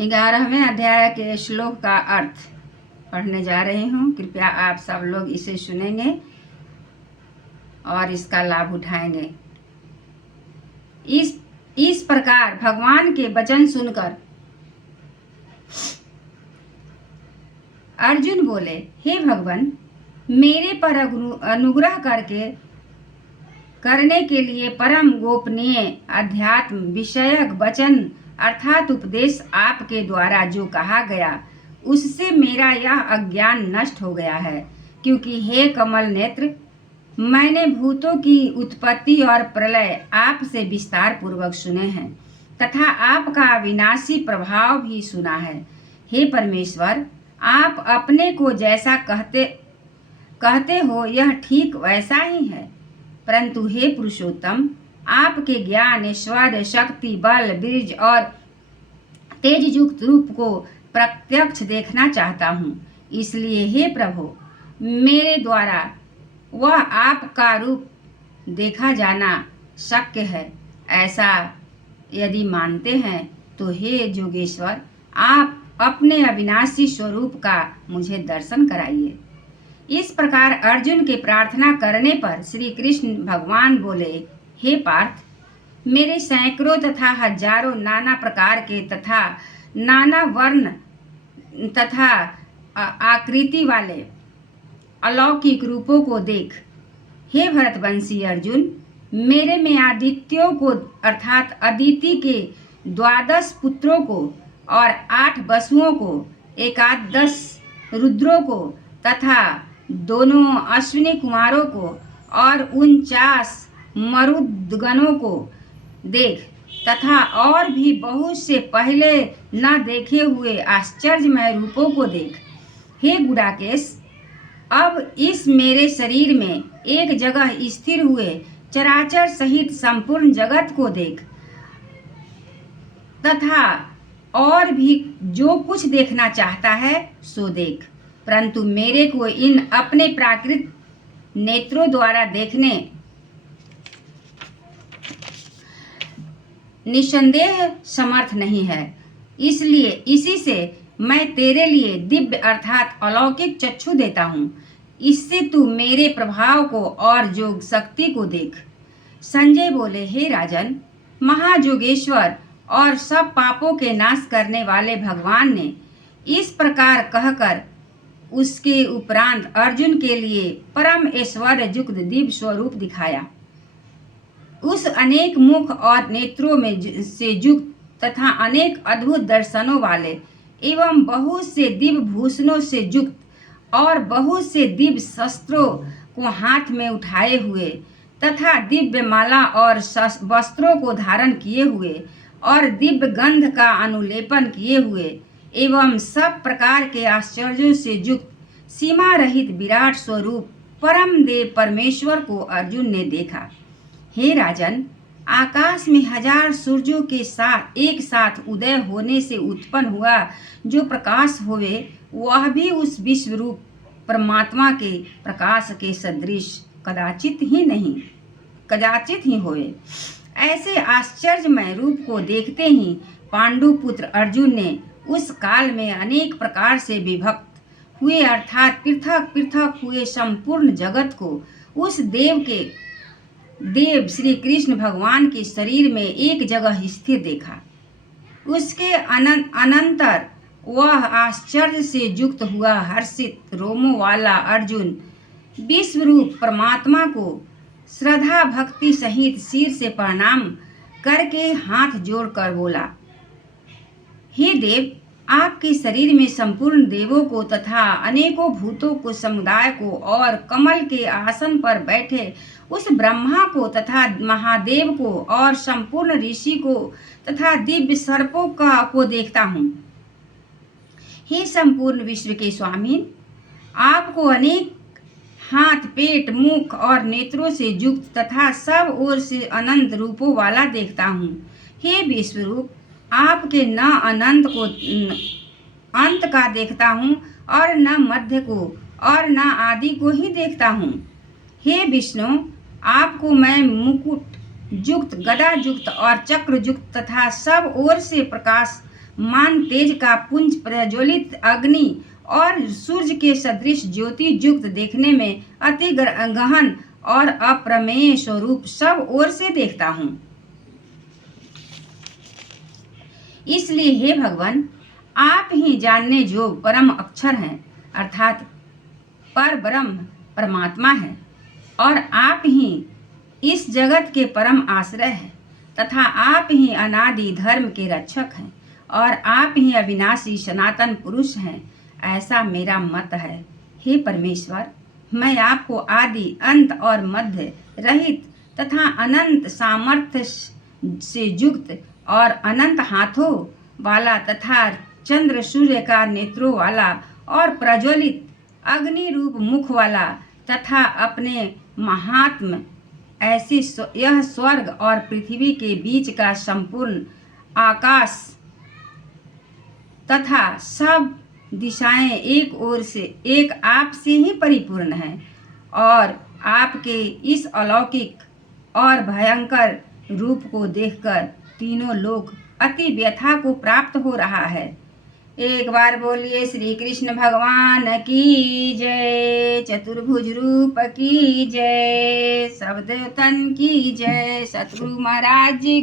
11वें अध्याय के श्लोक का अर्थ पढ़ने जा रही हूँ। कृपया आप सब लोग इसे सुनेंगे और इसका लाभ उठाएंगे। इस प्रकार भगवान के वचन सुनकर अर्जुन बोले, हे भगवान, मेरे पर अनुग्रह करने के लिए परम गोपनीय अध्यात्म विषयक वचन अर्थात उपदेश आपके द्वारा जो कहा गया, उससे मेरा यह अज्ञान नष्ट हो गया है। क्योंकि हे कमल नेत्र, मैंने भूतों की उत्पत्ति और प्रलय आपसे विस्तार पूर्वक सुने हैं तथा आपका विनाशी प्रभाव भी सुना है। हे परमेश्वर, आप अपने को जैसा कहते हो यह ठीक वैसा ही है, परंतु हे पुरुषोत्तम, आपके ज्ञान, ऐश्वर्य, शक्ति, बल, बीज और तेज युक्त रूप को प्रत्यक्ष देखना चाहता हूँ। इसलिए हे प्रभु, मेरे द्वारा वह आपका रूप देखा जाना शक्य है। ऐसा यदि मानते हैं तो हे योगेश्वर, आप अपने अविनाशी स्वरूप का मुझे दर्शन कराइए। इस प्रकार अर्जुन के प्रार्थना करने पर श्री कृष्ण भगवान बोले, हे पार्थ, मेरे सैकड़ों तथा हजारों नाना प्रकार के तथा नाना वर्ण तथा आकृति वाले अलौकिक रूपों को देख। हे भरतवंशी अर्जुन, मेरे में आदित्यों को अर्थात अदिति के 12 पुत्रों को और 8 वसुओं को, 11 रुद्रों को तथा दोनों अश्विनी कुमारों को और 49 मरुदगणों को देख तथा और भी बहुत से पहले न देखे हुए आश्चर्यमय रूपों को देख। हे गुडाकेश, अब इस मेरे शरीर में एक जगह स्थिर हुए चराचर सहित संपूर्ण जगत को देख तथा और भी जो कुछ देखना चाहता है सो देख, परंतु मेरे को इन अपने प्राकृत नेत्रों द्वारा देखने निसंदेह समर्थ नहीं है। इसलिए इसी से मैं तेरे लिए दिव्य अर्थात अलौकिक चक्षु देता हूँ। इससे तू मेरे प्रभाव को और जोग शक्ति को देख। संजय बोले, हे राजन, महाजोगेश्वर और सब पापों के नाश करने वाले भगवान ने इस प्रकार कहकर उसके उपरांत अर्जुन के लिए परम ऐश्वर्य युक्त दिव्य स्वरूप दिखाया। उस अनेक मुख और नेत्रों में से युक्त तथा अनेक अद्भुत दर्शनों वाले एवं बहुत से दिव्य भूषणों से युक्त और बहुत से दिव्य शस्त्रों को हाथ में उठाए हुए तथा दिव्य माला और वस्त्रों को धारण किए हुए और दिव्य गंध का अनुलेपन किए हुए एवं सब प्रकार के आश्चर्यों से युक्त सीमा रहित विराट स्वरूप परम देव परमेश्वर को अर्जुन ने देखा। हे राजन, आकाश में 1000 सूर्यों के साथ एक साथ उदय होने से उत्पन्न हुआ जो प्रकाश होवे, वह भी उस विश्व रूप परमात्मा के प्रकाश के सदृश कदाचित ही होवे। ऐसे आश्चर्यमय रूप को देखते ही पांडुपुत्र अर्जुन ने उस काल में अनेक प्रकार से विभक्त हुए अर्थात पृथक पृथक हुए संपूर्ण जगत को उस देव श्री कृष्ण भगवान के शरीर में एक जगह स्थिर देखा। उसके अनंतर वह आश्चर्य से युक्त हुआ हर्षित रोमों वाला अर्जुन विश्व रूप परमात्मा को श्रद्धा भक्ति सहित सिर से प्रणाम करके हाथ जोड़कर बोला, हे देव, आपके शरीर में संपूर्ण देवों को तथा अनेकों भूतों को समुदाय को और कमल के आसन पर बैठे उस ब्रह्मा को तथा महादेव को और संपूर्ण ऋषि को तथा दिव्य सर्पों को देखता हूँ। हे संपूर्ण विश्व के स्वामी, आपको अनेक हाथ, पेट, मुख और नेत्रों से युक्त तथा सब ओर से अनंत रूपों वाला देखता हूँ। हे विश्वरूप, आपके न अनंत को अंत का देखता हूँ और न मध्य को और न आदि को ही देखता हूँ। हे विष्णु, आपको मैं मुकुट युक्त, गदा युक्त और चक्र युक्त तथा सब ओर से प्रकाश मान तेज का पुंज प्रज्वलित अग्नि और सूर्य के सदृश ज्योति युक्त देखने में अति गहन और अप्रमेय स्वरूप सब ओर से देखता हूँ। इसलिए हे भगवान, आप ही जानने योग्य परम अक्षर हैं, अर्थात पर ब्रह्म परमात्मा है, और आप ही इस जगत के परम आश्रय हैं तथा आप ही अनादि धर्म के रक्षक हैं और आप ही अविनाशी सनातन पुरुष हैं, ऐसा मेरा मत है। हे परमेश्वर, मैं आपको आदि अंत और मध्य रहित तथा अनंत सामर्थ्य से युक्त और अनंत हाथों वाला तथा चंद्र सूर्य का नेत्रों वाला और प्रज्वलित अग्नि रूप मुख वाला तथा अपने महात्म ऐसे यह स्वर्ग और पृथ्वी के बीच का संपूर्ण आकाश तथा सब दिशाएं एक ओर से एक आप से ही परिपूर्ण है, और आपके इस अलौकिक और भयंकर रूप को देखकर तीनों लोक अति व्यथा को प्राप्त हो रहा है। एक बार बोलिए श्री कृष्ण भगवान की जय, चतुर्भुज रूप की जय, सब देवतन की जय, सतगुरु महाराज की।